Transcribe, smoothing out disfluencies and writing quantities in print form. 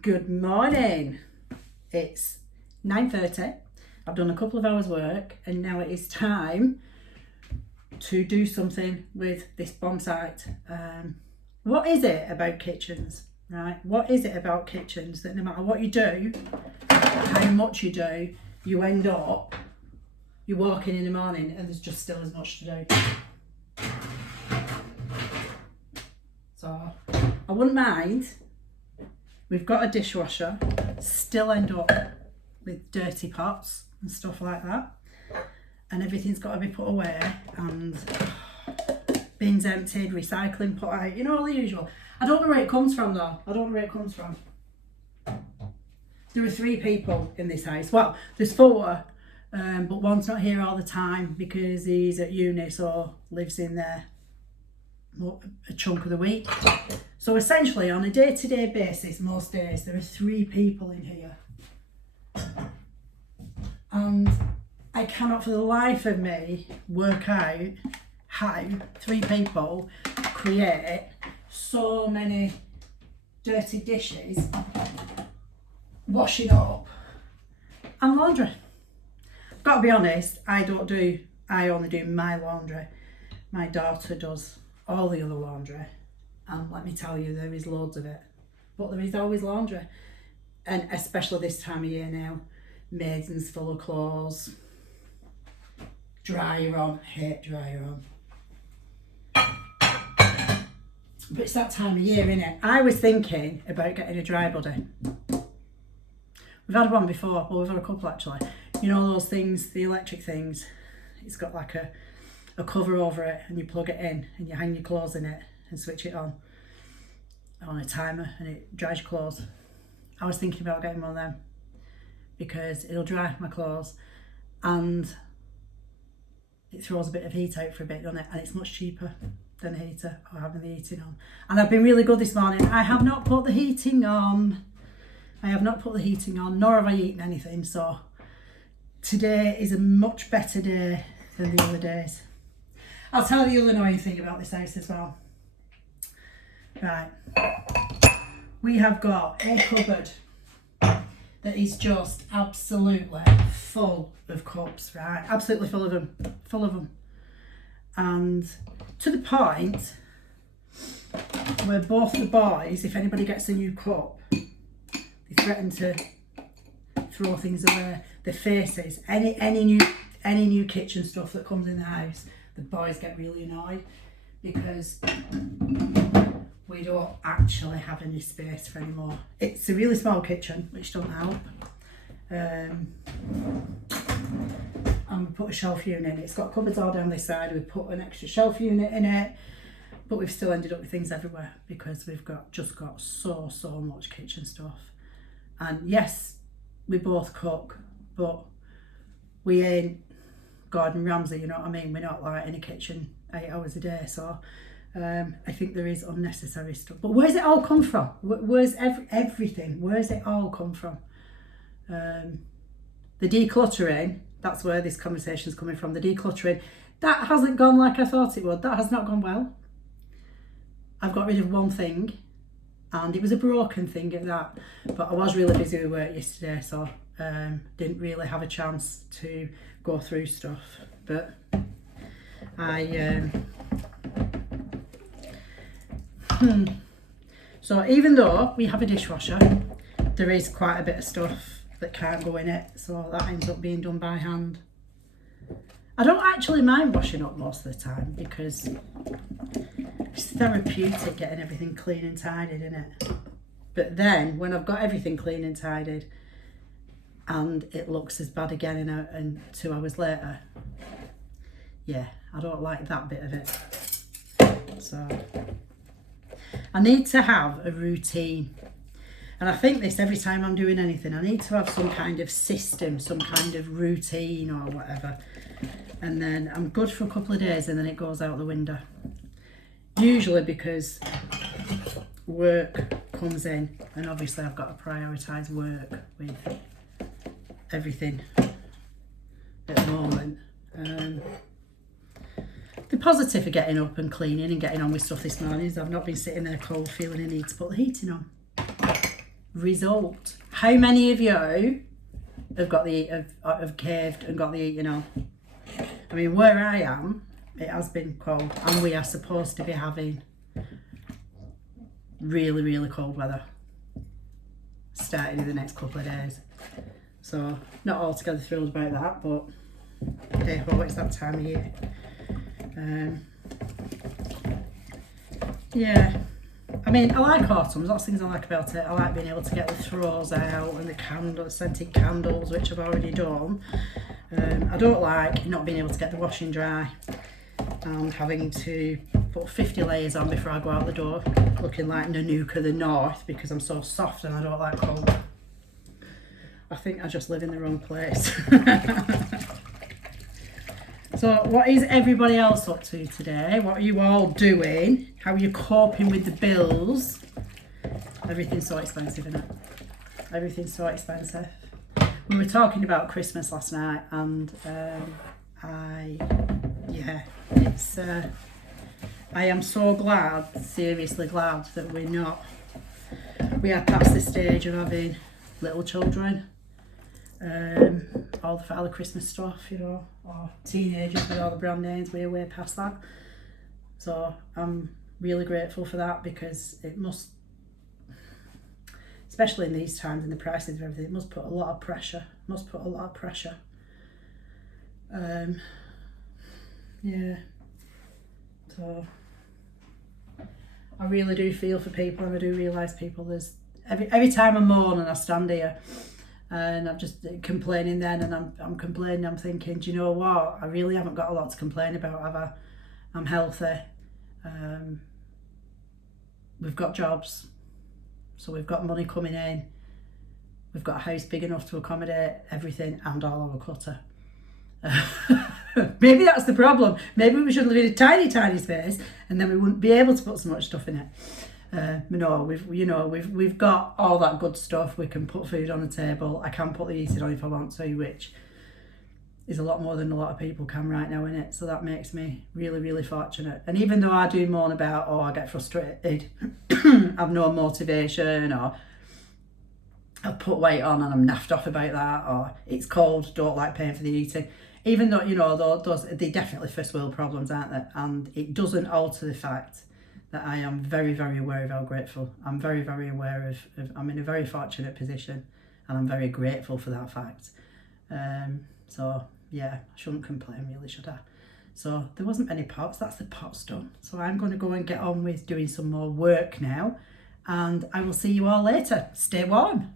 Good morning. It's 9:30. I've done a couple of hours work and now it is time to do something with this bomb site. What is it about kitchens, right? What is it about kitchens that no matter what you do, how much you do, you end up, you're walking in the morning and there's just still as much to do. So I wouldn't mind. We've got a dishwasher, still end up with dirty pots and stuff like that. And everything's got to be put away and bins emptied, recycling put out, you know, all the usual. I don't know where it comes from though. I don't know where it comes from. There are 3 people in this house. Well, there's 4, but one's not here all the time because he's at uni, so lives in there a chunk of the week. So essentially on a day-to-day basis, most days, there are 3 people in here. And I cannot for the life of me work out how 3 people create so many dirty dishes, washing up and laundry. I've got to be honest, I only do my laundry. My daughter does all the other laundry, and let me tell you, there is loads of it, but there is always laundry, and especially this time of year now, maidens full of clothes, dryer on, hate dryer on, but it's that time of year, innit? I was thinking about getting a dry buddy. We've had one before, well, we've had a couple actually. You know those things, the electric things, it's got like a cover over it and you plug it in and you hang your clothes in it and switch it on a timer and it dries your clothes. I was thinking about getting one of them because it'll dry my clothes and it throws a bit of heat out for a bit, doesn't it? And it's much cheaper than a heater or having the heating on. And I've been really good this morning. I have not put the heating on. Nor have I eaten anything. So today is a much better day than the other days. I'll tell you the other annoying thing about this house as well. Right, we have got a cupboard that is just absolutely full of cups, right? Absolutely full of them. And to the point where both the boys, if anybody gets a new cup, they threaten to throw things away. Their faces, any new kitchen stuff that comes in the house, the boys get really annoyed because we don't actually have any space for anymore. It's a really small kitchen, which doesn't help. And we put a shelf unit in it. It's got cupboards all down this side. We put an extra shelf unit in it, but we've still ended up with things everywhere because we've just got so much kitchen stuff. And yes, we both cook, but we ain't Gordon Ramsay, you know what I mean? We're not like in a kitchen 8 hours a day, so I think there is unnecessary stuff. But where's it all come from? Where's everything? Where's it all come from? The decluttering, that's where this conversation's coming from. The decluttering, that hasn't gone like I thought it would. That has not gone well. I've got rid of one thing, and it was a broken thing at that, but I was really busy with work yesterday, so didn't really have a chance to go through stuff. But so even though we have a dishwasher, there is quite a bit of stuff that can't go in it, so that ends up being done by hand. I don't actually mind washing up most of the time because it's therapeutic getting everything clean and tidied, isn't it? But then when I've got everything clean and tidied and it looks as bad again in 2 hours later, yeah, I don't like that bit of it. So I need to have a routine, and I think this every time I'm doing anything. I need to have some kind of system, some kind of routine or whatever, and then I'm good for a couple of days and then it goes out the window, usually because work comes in and obviously I've got to prioritise work with everything at the moment. The positive of getting up and cleaning and getting on with stuff this morning is I've not been sitting there cold feeling a need to put the heating on. result. How many of you have got the have caved and got the heating on? I mean, where I am, it has been cold, and we are supposed to be having really, really cold weather starting in the next couple of days. So not altogether thrilled about that, but hey ho, it's that time of year. Yeah, I mean, I like autumn. Lots of things I like about it. I like being able to get the throws out and the scented candles, which I've already done. I don't like not being able to get the washing dry and having to put 50 layers on before I go out the door, looking like Nanook of the North because I'm so soft and I don't like cold. I think I just live in the wrong place. So what is everybody else up to today? What are you all doing? How are you coping with the bills? Everything's so expensive, isn't it? Everything's so expensive. We were talking about Christmas last night, and I am so glad, seriously glad, that we are past the stage of having little children. All the Christmas stuff, you know, or teenagers with all the brand names, we're way past that. So I'm really grateful for that, because it must, especially in these times and the prices of everything, it must put a lot of pressure. Yeah. So I really do feel for people, and I do realise people, there's every time I moan and I stand here and I'm just complaining then, and I'm complaining, I'm thinking, do you know what, I really haven't got a lot to complain about, have I? I'm healthy, we've got jobs, so we've got money coming in, we've got a house big enough to accommodate everything and all our clutter. Maybe that's the problem. Maybe we should live in a tiny space, and then we wouldn't be able to put so much stuff in it. No, we've got all that good stuff. We can put food on the table. I can put the heating on if I want to, which is a lot more than a lot of people can right now, innit? So that makes me really, really fortunate. And even though I do moan about, I get frustrated, I've no motivation, or I've put weight on and I'm naffed off about that, or it's cold, don't like paying for the heating. Even though, you know, they're definitely first world problems, aren't they? And it doesn't alter the fact that I am very, very aware of how grateful. I'm very, very aware of I'm in a very fortunate position, and I'm very grateful for that fact. So yeah, I shouldn't complain really, should I? So there wasn't many pots, that's the pots done. So I'm going to go and get on with doing some more work now, and I will see you all later. Stay warm.